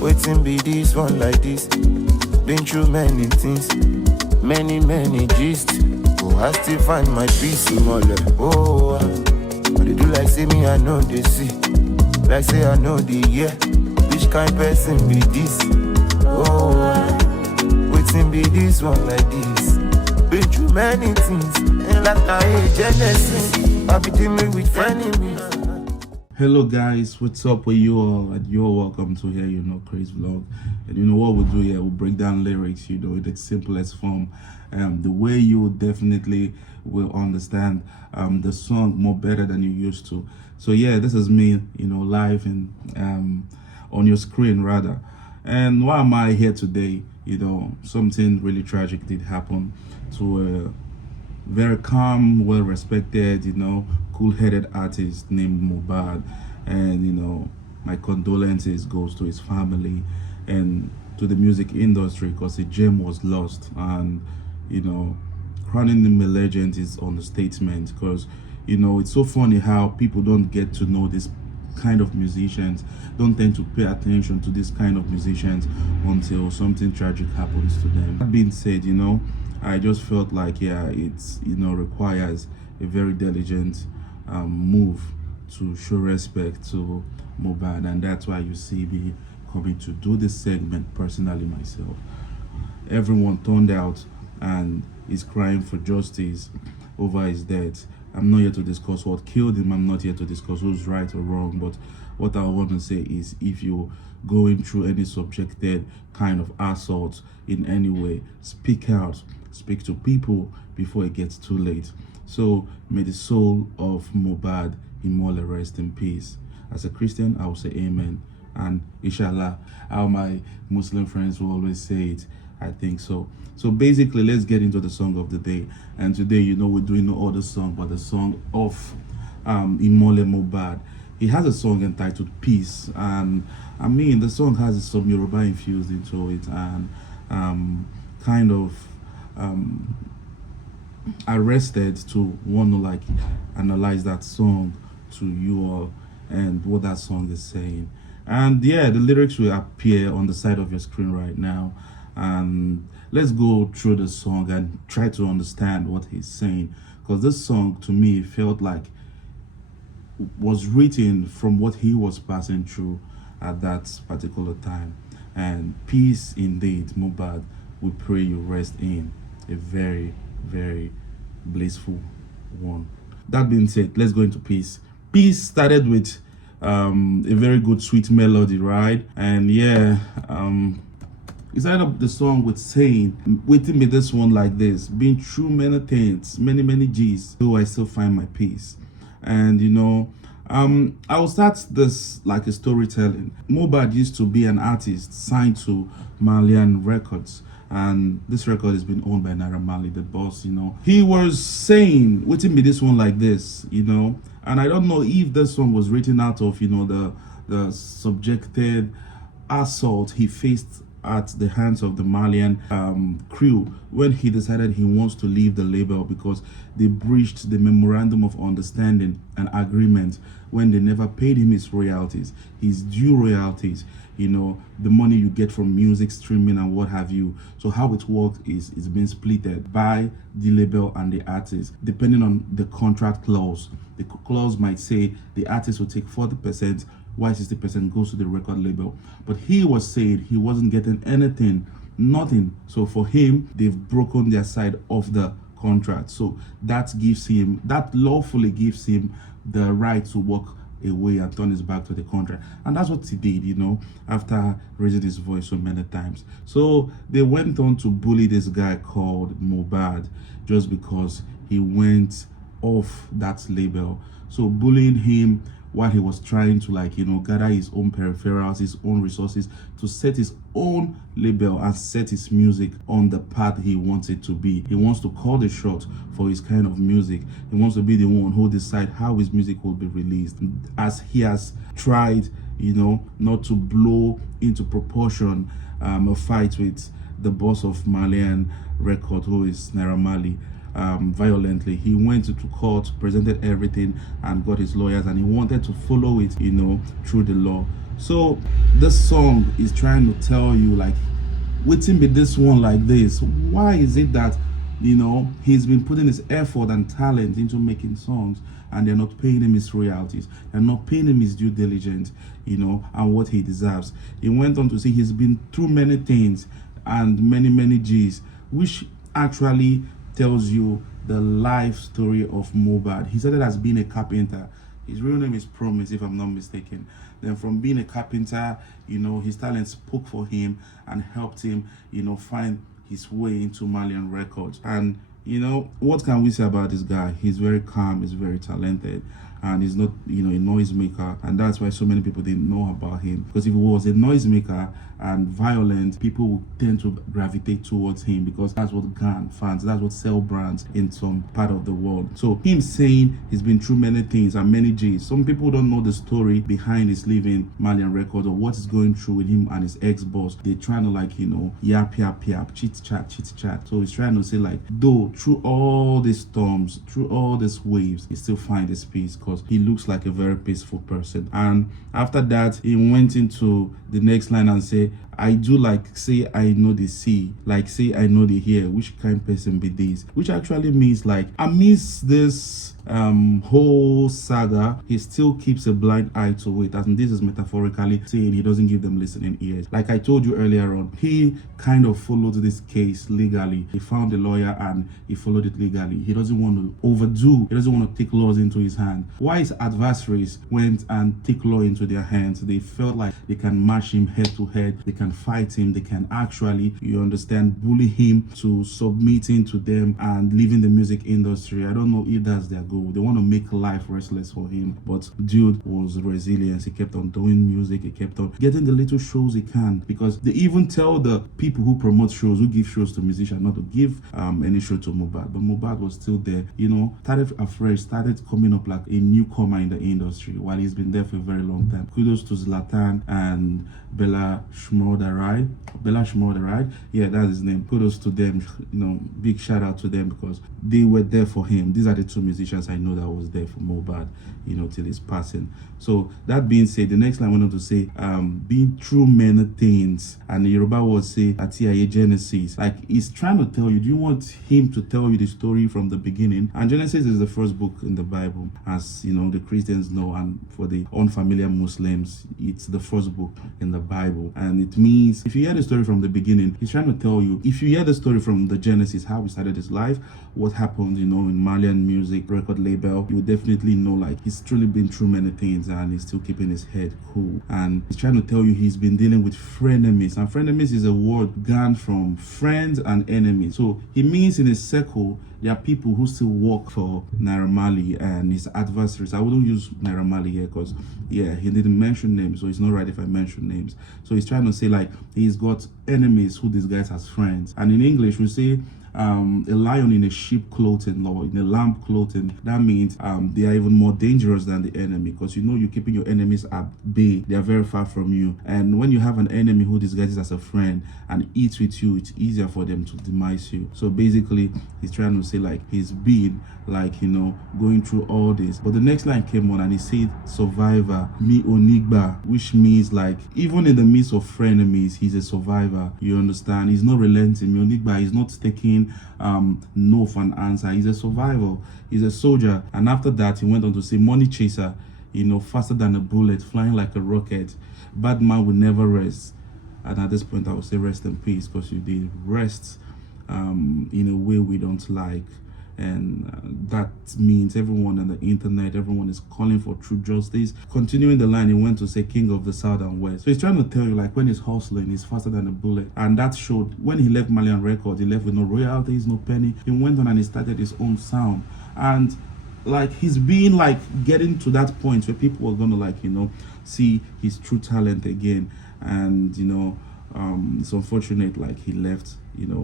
Waiting be this one like this. Been through many things, many gist. Oh, I still find my peace, mother. Oh, but they do like say me, I know they see. Like say I know the year. Which kind person be this? Oh, waiting be this one like this. Been through many things, and like I Genesis. I be dealing with frenemies. Hello guys, what's up with you all? And you're welcome to here, cris vlog. And what we'll do here, we'll break down lyrics, in the simplest form. The way you definitely will understand the song more better than you used to. So yeah, this is me, live and on your screen rather. And why am I here today? Something really tragic did happen to a very calm, well-respected, cool-headed artist named Mohbad. And my condolences goes to his family and to the music industry, because a gem was lost. And crowning him a legend is understatement, because it's so funny how people don't get to know this kind of musicians, don't tend to pay attention to this kind of musicians until something tragic happens to them. That being said, I just felt like, it's requires a very diligent move to show respect to Mohbad, and that's why you see me coming to do this segment personally myself. Everyone turned out and is crying for justice over his death. I'm not here to discuss what killed him. I'm not here to discuss who's right or wrong. But what I want to say is, if you're going through any subjected kind of assault in any way, speak out. Speak to people before it gets too late. So may the soul of Mohbad immortal rest in peace. As a Christian, I will say amen. And inshallah, how my Muslim friends will always say it, I think so. So basically, let's get into the song of the day. And today, we're doing no other song but the song of Immole Mohbad. He has a song entitled Peace, and I mean the song has some Yoruba infused into it, and kind of arrested to want to analyze that song to you all and what that song is saying. And yeah, the lyrics will appear on the side of your screen right now, and let's go through the song and try to understand what he's saying, because this song to me felt like was written from what he was passing through at that particular time. And peace indeed, Mohbad, we pray you rest in a very blissful one. That being said, let's go into Peace. Peace started with a very good sweet melody, right? And yeah, he started up the song with saying, waiting me this one like this, been through many things, many G's, though I still find my peace. And I will start this like a storytelling. Mohbad used to be an artist signed to Malian Records, and this record has been owned by Naira Marley, the boss. He was saying, waiting me this one like this, and I don't know if this one was written out of the subjected assault he faced at the hands of the Malian crew when he decided he wants to leave the label because they breached the memorandum of understanding and agreement when they never paid him his royalties, his due royalties, the money you get from music streaming and what have you. So how it works is it's been splitted by the label and the artist depending on the contract clause. The clause might say the artist will take 40%, while 60% goes to the record label. But he was saying he wasn't getting anything, nothing. So for him, they've broken their side of the contract. So that lawfully gives him the right to walk away and turn his back to the contract. And that's what he did, after raising his voice so many times. So they went on to bully this guy called Mohbad just because he went off that label. So bullying him while he was trying to gather his own peripherals, his own resources to set his own label and set his music on the path he wants it to be. He wants to call the shot for his kind of music. He wants to be the one who decides how his music will be released, as he has tried, not to blow into proportion a fight with the boss of Malian Record, who is Naira Marley. Violently. He went to court, presented everything, and got his lawyers, and he wanted to follow it, through the law. So this song is trying to tell you like, waiting be this one like this. Why is it that he's been putting his effort and talent into making songs, and they're not paying him his royalties, they're not paying him his due diligence, and what he deserves. He went on to say he's been through many things and many G's, which actually tells you the life story of Mohbad. He started as being a carpenter. His real name is Promise, if I'm not mistaken. Then from being a carpenter, his talent spoke for him and helped him, find his way into Malian Records. And what can we say about this guy? He's very calm, he's very talented, and he's not a noisemaker. And that's why so many people didn't know about him, because if he was a noisemaker and violent, people would tend to gravitate towards him, because that's what garner fans, that's what sell brands in some part of the world. So him saying he's been through many things and many G's, some people don't know the story behind his leaving Malian Records, or what is going through with him and his ex-boss. They're trying to yap, chit chat. So he's trying to say like, though through all these storms, through all these waves, he still finds his peace, because he looks like a very peaceful person. And after that, he went into the next line and say, I do like say I know the sea, like say I know the air, which kind person be this? Which actually means like, amidst this whole saga, he still keeps a blind eye to it. And this is metaphorically saying he doesn't give them listening ears. Like I told you earlier on, he kind of followed this case legally. He found a lawyer and he followed it legally. He doesn't want to overdo, he doesn't want to take laws into his hand. Why his adversaries went and take law into their hands? They felt like they can match him head to head, they can fight him, they can actually, bully him to submitting to them and leaving the music industry. I don't know if that's their goal. They want to make life restless for him, but dude was resilient. He kept on doing music, he kept on getting the little shows he can, because they even tell the people who promote shows, who give shows to musicians, not to give any show to Mohbad. But Mohbad was still there, started afresh, started coming up like a newcomer in the industry, while he's been there for a very long time. Kudos to Zlatan and Bella Shmurda, yeah, that's his name. Kudos to them, big shout out to them, because they were there for him. These are the two musicians I know that was there for Mohbad, till his passing. So that being said, the next line I wanted to say, being through many things, and the Yoruba would say Atiaye Genesis. Like, he's trying to tell you, do you want him to tell you the story from the beginning? And Genesis is the first book in the Bible, as the Christians know, and for the unfamiliar Muslims, it's the first book in the Bible. And it means, if you hear the story from the beginning, he's trying to tell you, if you hear the story from the Genesis, how he started his life, what happened, in Malian music record label, you will definitely know like he's truly been through many things, and he's still keeping his head cool. And he's trying to tell you he's been dealing with frenemies, and frenemies is a word garnered from friends and enemies. So he means in his circle there are people who still work for Naira Marley and his adversaries. I wouldn't use Naira Marley here, because he didn't mention names, so it's not right if I mention names. So he's trying to say like he's got enemies who disguise as friends. And in English we say a lion in a sheep clothing or in a lamb clothing. That means they are even more dangerous than the enemy, because you're keeping your enemies at bay. They are very far from you, and when you have an enemy who disguises as a friend and eats with you, it's easier for them to demise you. So basically he's trying to say like he's been like going through all this. But the next line came on and he said survivor, mi onigba, which means like even in the midst of frenemies, he's a survivor. You understand? He's not relenting. Mi onigba, he's not taking no for an answer. He's a survivor, he's a soldier. And after that he went on to say money chaser, faster than a bullet, flying like a rocket, bad man will never rest. And at this point I would say rest in peace, because you did rest in a way we don't like. And that means everyone on the internet, everyone is calling for true justice. Continuing the line, he went to say king of the south and west. So he's trying to tell you like when he's hustling, he's faster than a bullet. And that showed when he left Malian Records. He left with no royalties, no penny. He went on and he started his own sound. And like he's being like getting to that point where people are gonna like see his true talent again. And it's unfortunate like he left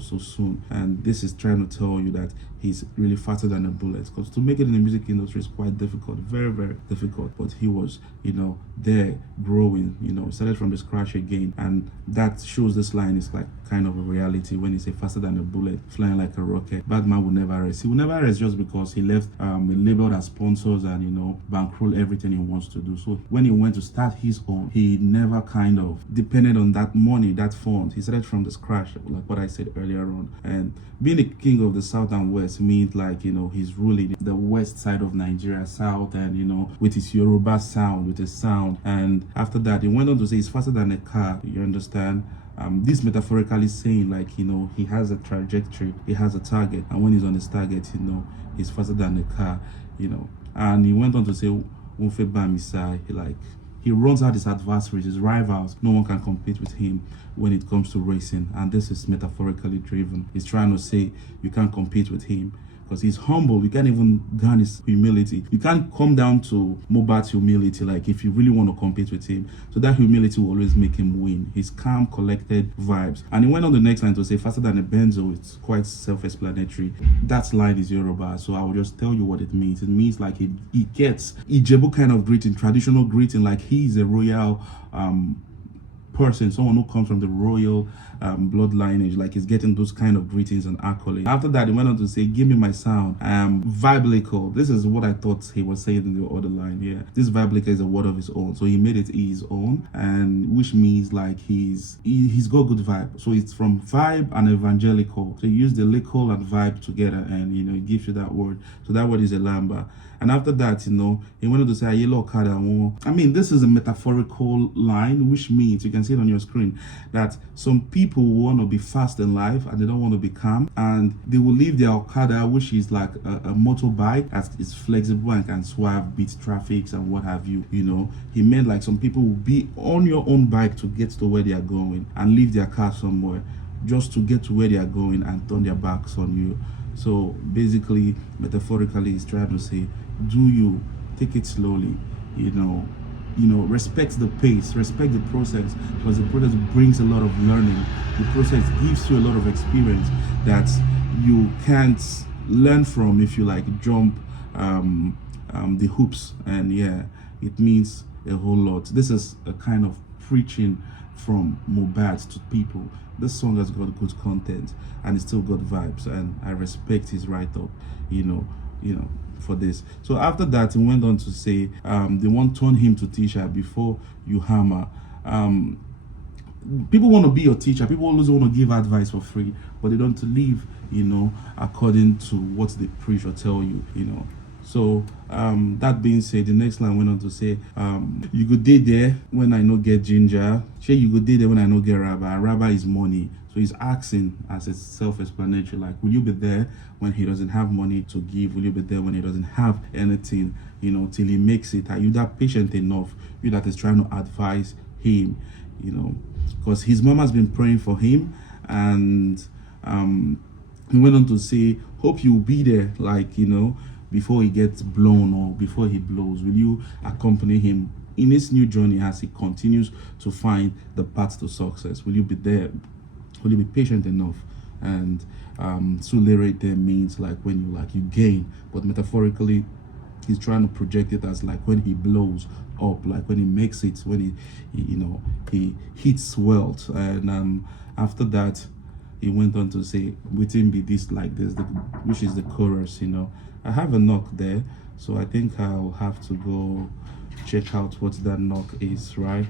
so soon. And this is trying to tell you that he's really faster than a bullet, because to make it in the music industry is quite difficult, very, very difficult. But he was, there growing, started from the scratch again. And that shows this line is like kind of a reality when he say faster than a bullet, flying like a rocket. Bad man will never rest. He will never rest just because he left a label that sponsors and, bankroll everything he wants to do. So when he went to start his own, he never kind of depended on that money, that fund. He started from the scratch, like what I said earlier on. And being the king of the South and West means like, he's ruling the west side of Nigeria, South, and, with his Yoruba sound, with his sound. And after that, he went on to say he's faster than a car, you understand? This metaphorically saying like, he has a trajectory, he has a target, and when he's on his target, he's faster than a car, And he went on to say, Unfe Bamisai, he runs out his adversaries, his rivals. No one can compete with him when it comes to racing. And this is metaphorically driven. He's trying to say you can't compete with him because he's humble. You can't even garner his humility. You can't come down to Mohbad's humility, like if you really want to compete with him. So that humility will always make him win. His calm, collected vibes. And he went on the next line to say faster than a benzo. It's quite self-explanatory. That line is Yoruba, so I will just tell you what it means. It means like he gets Ijebu kind of greeting, traditional greeting, like he's a royal person, someone who comes from the royal blood lineage, like he's getting those kind of greetings and accolades. After that, he went on to say, give me my sound. Biblical. This is what I thought he was saying in the other line here. This biblical is a word of his own, so he made it his own, and which means like he's got good vibe. So it's from vibe and evangelical. So you use the lyrical and vibe together, and it gives you that word. So that word is a lamba. And after that, he went on to say, I mean, this is a metaphorical line, which means, you can see it on your screen, that some people want to be fast in life and they don't want to be calm. And they will leave their Okada, which is like a motorbike that is flexible and can swerve, beat traffics and what have you. He meant like some people will be on your own bike to get to where they are going and leave their car somewhere just to get to where they are going and turn their backs on you. So basically, metaphorically, he's trying to say, do you take it slowly, respect the pace, respect the process, because the process brings a lot of learning. The process gives you a lot of experience that you can't learn from if you jump the hoops. And yeah, it means a whole lot. This is a kind of preaching from Mohbad to people. This song has got good content and it's still got vibes, and I respect his write-up, for this. So after that, he went on to say, they won't turn him to teacher before you hammer. People want to be your teacher. People always want to give advice for free, but they don't live, according to what they preach or tell you, So that being said, the next line went on to say, you go dey there when I no get ginger. Shey you go dey there when I no get rubber. Rubber is money. So he's asking, as it's self-explanatory, like, will you be there when he doesn't have money to give? Will you be there when he doesn't have anything, till he makes it? Are you that patient enough? You that is trying to advise him, because his mom has been praying for him. And he went on to say, hope you'll be there, before he gets blown or before he blows. Will you accompany him in his new journey as he continues to find the path to success? Will you be there? Will you be patient enough? And tolerate there means like when you gain, but metaphorically he's trying to project it as like when he blows up, like when he makes it, when he hits wealth. And after that, he went on to say, within be this like this, which is the chorus. I have a knock there, so I think I'll have to go check out what that knock is, right?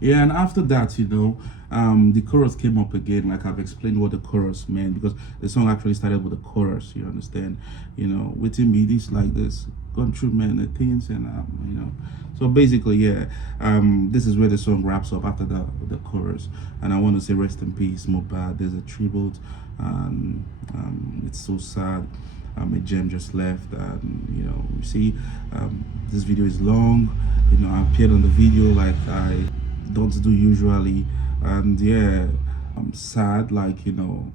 Yeah, and after that, the chorus came up again. Like I've explained what the chorus meant, because the song actually started with the chorus, you understand? Within me, this like this, gone through many things, and so basically, yeah, this is where the song wraps up after the chorus. And I want to say rest in peace, Mohbad. There's a tribute, and it's so sad. A gem just left, and you see, this video is long. I appeared on the video like I don't do usually, and yeah, sad, like, you know,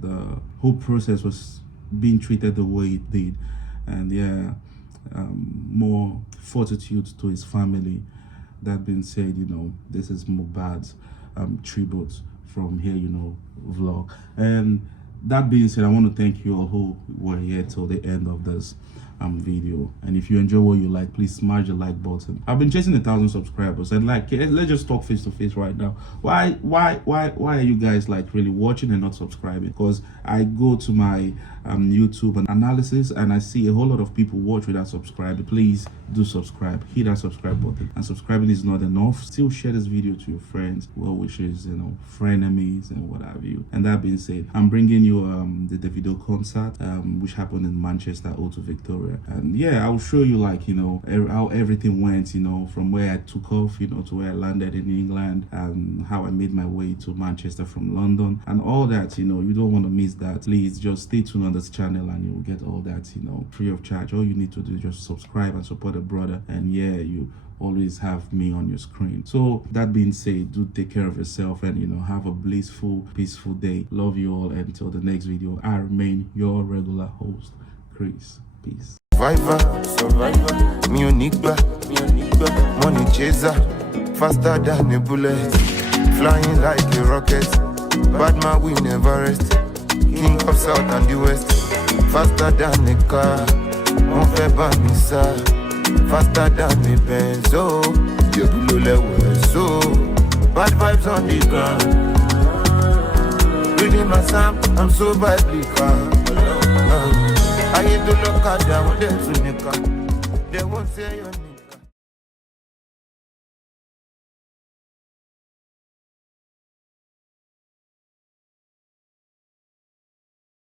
the whole process was being treated the way it did. And yeah, more fortitude to his family. That being said, you know, this is Mohbad's tribute from Here You Know vlog. And that being said, I want to thank you all who were here till the end of this video. And if you enjoy what you like, please smash the like button. I've been chasing 1,000 subscribers, and like, let's just talk face to face right now. Why are you guys like really watching and not subscribing? Because I go to my YouTube and analysis, and I see a whole lot of people watch without subscribing. Please do subscribe, hit that subscribe button. And subscribing is not enough, still share this video to your friends, well wishes, you know, frenemies and what have you. And that being said, I'm bringing you the video concert which happened in Manchester, O2 Victoria. And yeah, I'll show you, like, you know, how everything went, you know, from where I took off, you know, to where I landed in England, and how I made my way to Manchester from London and all that. You know, you don't want to miss that. Please just stay tuned on this channel and you will get all that, you know, free of charge. All you need to do is just subscribe and support a brother, and yeah, you always have me on your screen. So that being said, do take care of yourself, and you know, have a blissful, peaceful day. Love you all, and until the next video, I remain your regular host, Chris. Peace. Survivor, me onigba, money chaser, faster than a bullet, flying like a rocket. Bad man, we never rest. King of South and the West, faster than a car. Mon fait banissa, faster than a Benz. Oh, you below level, so bad vibes on the ground. Reading my Sam, I'm so biblical. I hate to look at them, they won't say your name.